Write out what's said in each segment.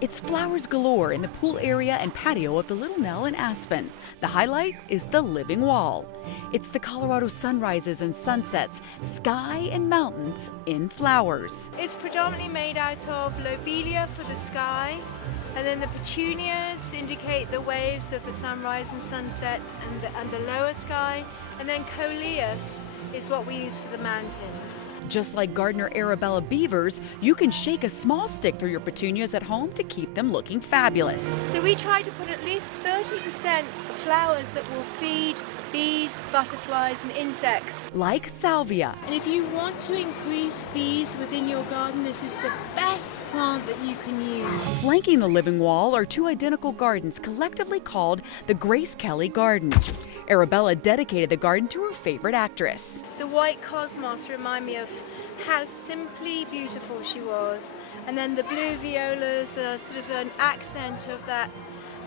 It's flowers galore in the pool area and patio of the Little Nell in Aspen. The highlight is the living wall. It's the Colorado sunrises and sunsets, sky and mountains in flowers. It's predominantly made out of lobelia for the sky, and then the petunias indicate the waves of the sunrise and sunset and the lower sky, and then coleus is what we use for the mountains. Just like gardener Arabella Beavers, you can shake a small stick through your petunias at home to keep them looking fabulous. So we try to put at least 30% of flowers that will feed bees, butterflies and insects. Like salvia. And if you want to increase bees within your garden, this is the best plant that you can use. Flanking the living wall are two identical gardens collectively called the Grace Kelly Garden. Arabella dedicated the garden to her favorite actress. The white cosmos remind me of how simply beautiful she was. And then the blue violas are sort of an accent of that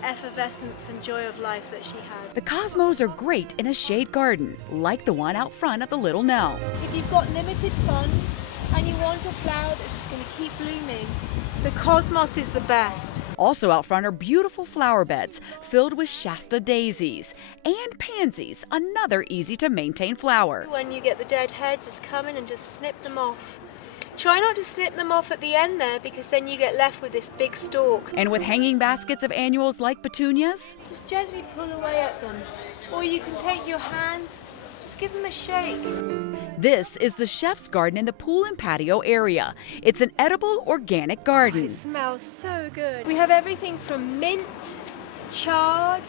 effervescence and joy of life that she had. The cosmos are great in a shade garden, like the one out front of the Little Nell. If you've got limited funds and you want a flower that's just going to keep blooming, the cosmos is the best. Also out front are beautiful flower beds filled with Shasta daisies and pansies, another easy to maintain flower. When you get the dead heads, just come in and just snip them off. Try not to snip them off at the end there, because then you get left with this big stalk. And with hanging baskets of annuals like petunias, just gently pull away at them. Or you can take your hands, just give them a shake. This is the chef's garden in the pool and patio area. It's an edible organic garden. It smells so good. We have everything from mint, chard,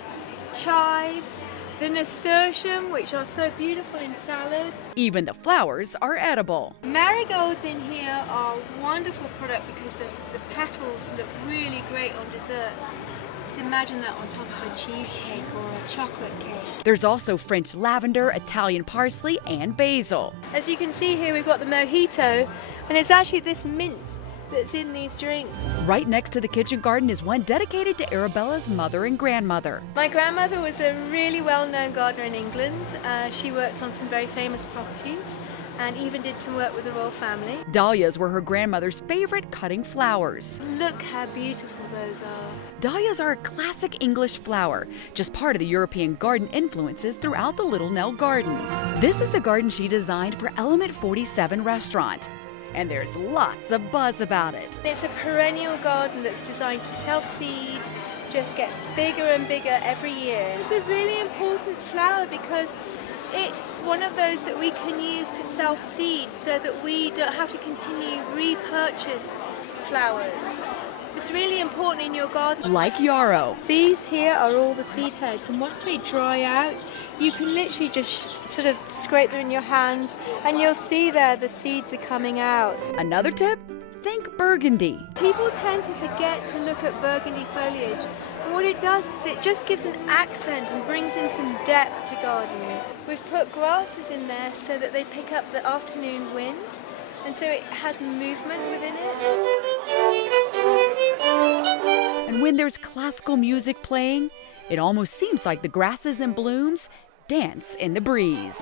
chives, the nasturtium, which are so beautiful in salads. Even the flowers are edible. Marigolds in here are a wonderful product because the petals look really great on desserts. Just imagine that on top of a cheesecake or a chocolate cake. There's also French lavender, Italian parsley, and basil. As you can see here, we've got the mojito, and it's actually this mint that's in these drinks. Right next to the kitchen garden is one dedicated to Arabella's mother and grandmother. My grandmother was a really well-known gardener in England. She worked on some very famous properties and even did some work with the royal family. Dahlias were her grandmother's favorite cutting flowers. Look how beautiful those are. Dahlias are a classic English flower, just part of the European garden influences throughout the Little Nell Gardens. This is the garden she designed for Element 47 restaurant. And there's lots of buzz about it. It's a perennial garden that's designed to self-seed, just get bigger and bigger every year. It's a really important flower because it's one of those that we can use to self-seed so that we don't have to continue repurchase flowers. It's really important in your garden. Like yarrow. These here are all the seed heads, and once they dry out, you can literally just sort of scrape them in your hands and you'll see there the seeds are coming out. Another tip? Think burgundy. People tend to forget to look at burgundy foliage, and what it does is it just gives an accent and brings in some depth to gardens. We've put grasses in there so that they pick up the afternoon wind, and so it has movement within it. And when there's classical music playing, it almost seems like the grasses and blooms dance in the breeze.